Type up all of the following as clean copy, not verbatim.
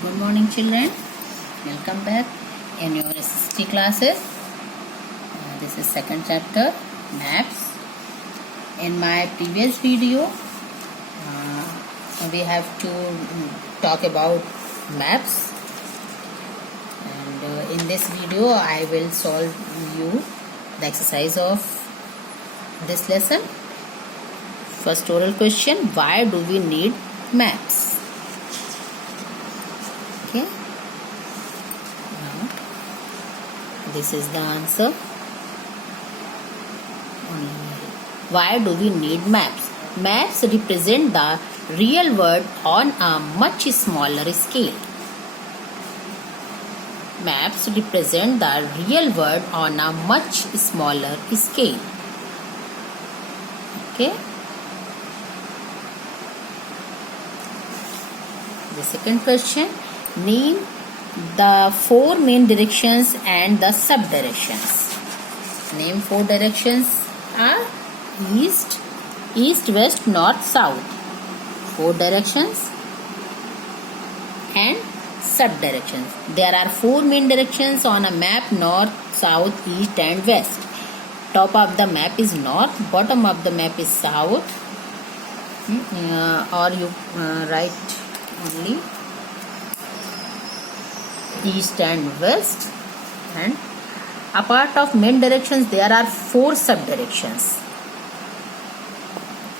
Good morning, children. Welcome back in your SST classes. This is second chapter, maps. In my previous video, we have to talk about maps, and in this video, I will solve you the exercise of this lesson. First oral question: why do we need maps? Okay. Now, this is the answer. Why do we need maps? Maps represent the real world on a much smaller scale. Maps represent the real world on a much smaller scale. Okay. The second question. Name the four main directions and the sub-directions. Name four directions are east, west, north, south. Four directions and sub-directions. There are four main directions on a map: north, south, east and west. Top of the map is north, bottom of the map is south, or you write only east and west. And apart of main directions, there are four sub-directions.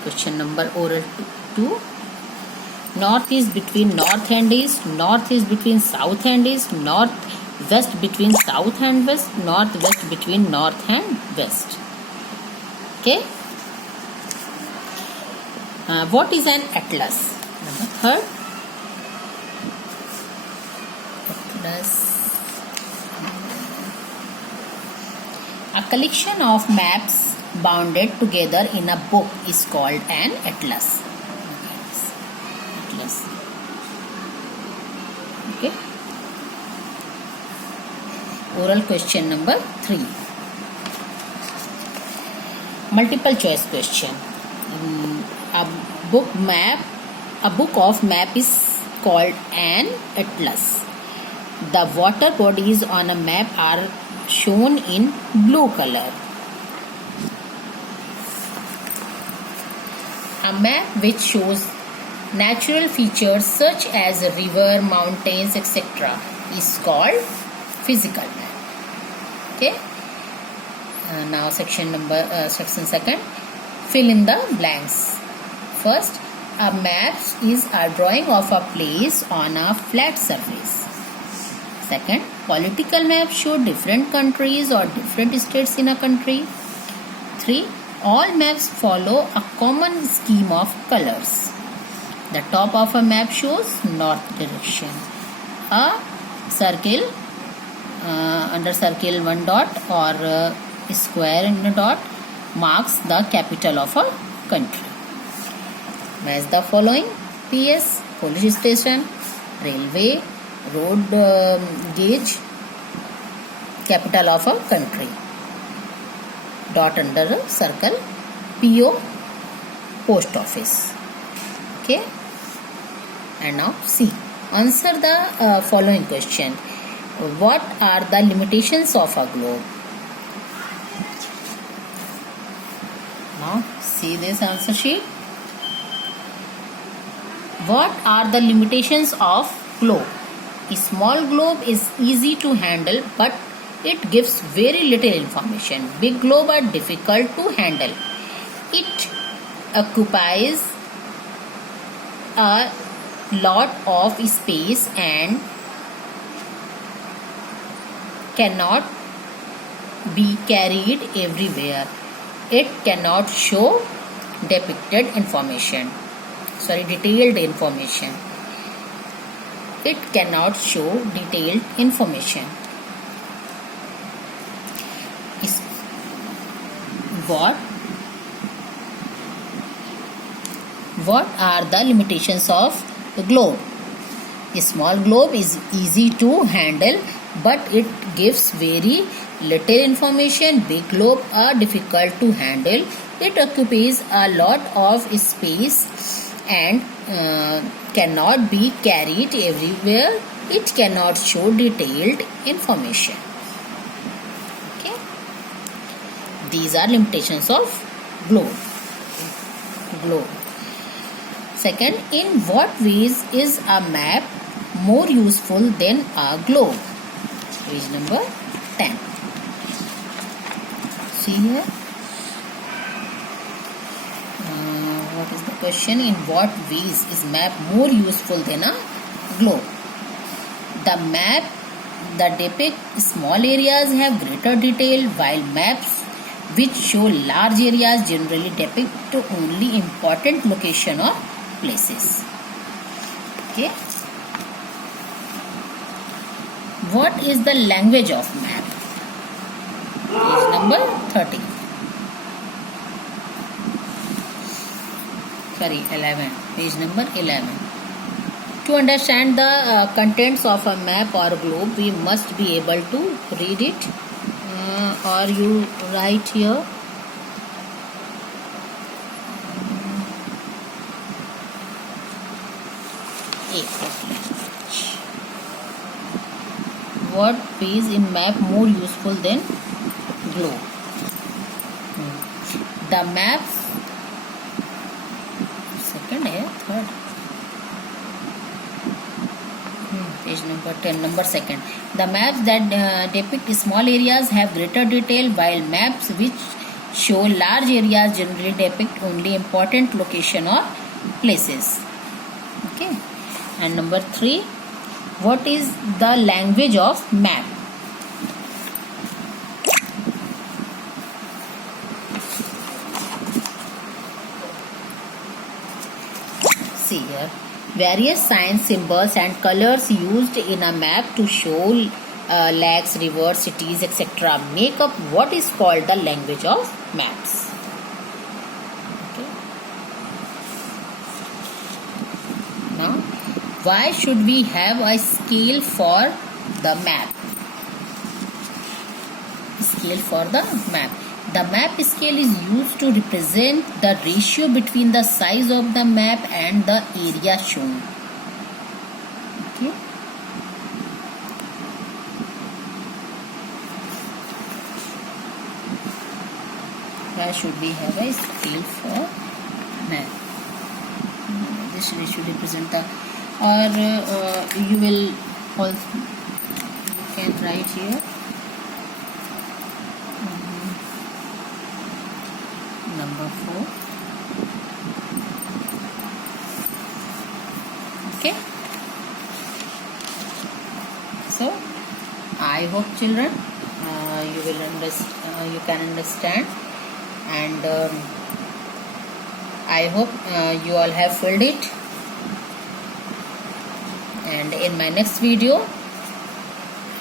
Question number oral 2. North is between north and east, north is between south and east, north-west between south and west, north-west between north and west. Okay. What is an atlas? Number third. A collection of maps bounded together in a book is called an atlas. Okay. Oral question number 3. Multiple choice question. A book of map is called an atlas. The water bodies on a map are shown in blue color. A map which shows natural features such as a river, mountains, etc. is called physical map. Okay. Now section second. Fill in the blanks. First, a map is a drawing of a place on a flat surface. Second, political maps show different countries or different states in a country. 3. All maps follow a common scheme of colors. The top of a map shows north direction. A circle, under circle one dot or a square in a dot marks the capital of a country. Match the following: PS, police station, railway, road gauge, capital of a country. Dot under a circle, PO, post office. Okay. And now C. Answer the following question. What are the limitations of a globe? Now see this answer sheet. What are the limitations of globe? A small globe is easy to handle, but it gives very little information. Big globes are difficult to handle. It occupies a lot of space and cannot be carried everywhere. It cannot show detailed information. It cannot show detailed information. What are the limitations of the globe? A small globe is easy to handle, but it gives very little information. Big globes are difficult to handle. It occupies a lot of space and cannot be carried everywhere. It cannot show detailed information. Okay. These are limitations of globe. Second, in what ways is a map more useful than a globe? Page number 10. See here. What is the question? In what ways is map more useful than a globe? The map that depict small areas have greater detail, while maps which show large areas generally depict only important location or places. Okay. What is the language of map? Page number 30. 11. Page number 11. To understand the contents of a map or globe, we must be able to read it. Or you write here. What is in map more useful than globe? The maps. Second है third. Page number 10, number second. The maps that depict small areas have greater detail, while maps which show large areas generally depict only important location or places. Okay. And number 3, what is the language of map? See here. Various signs, symbols and colors used in a map to show lakes, rivers, cities, etc. make up what is called the language of maps. Okay. Now, why should we have a scale for the map? Scale for the map. The map scale is used to represent the ratio between the size of the map and the area shown. Okay. Why should we have a scale for map? This ratio represent the, or you will also, you can write here. Number 4. Okay. So, I hope children you will understand. You can understand, and I hope you all have filled it. And in my next video,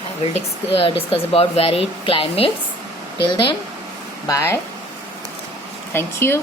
I will discuss about varied climates. Till then, bye. Thank you.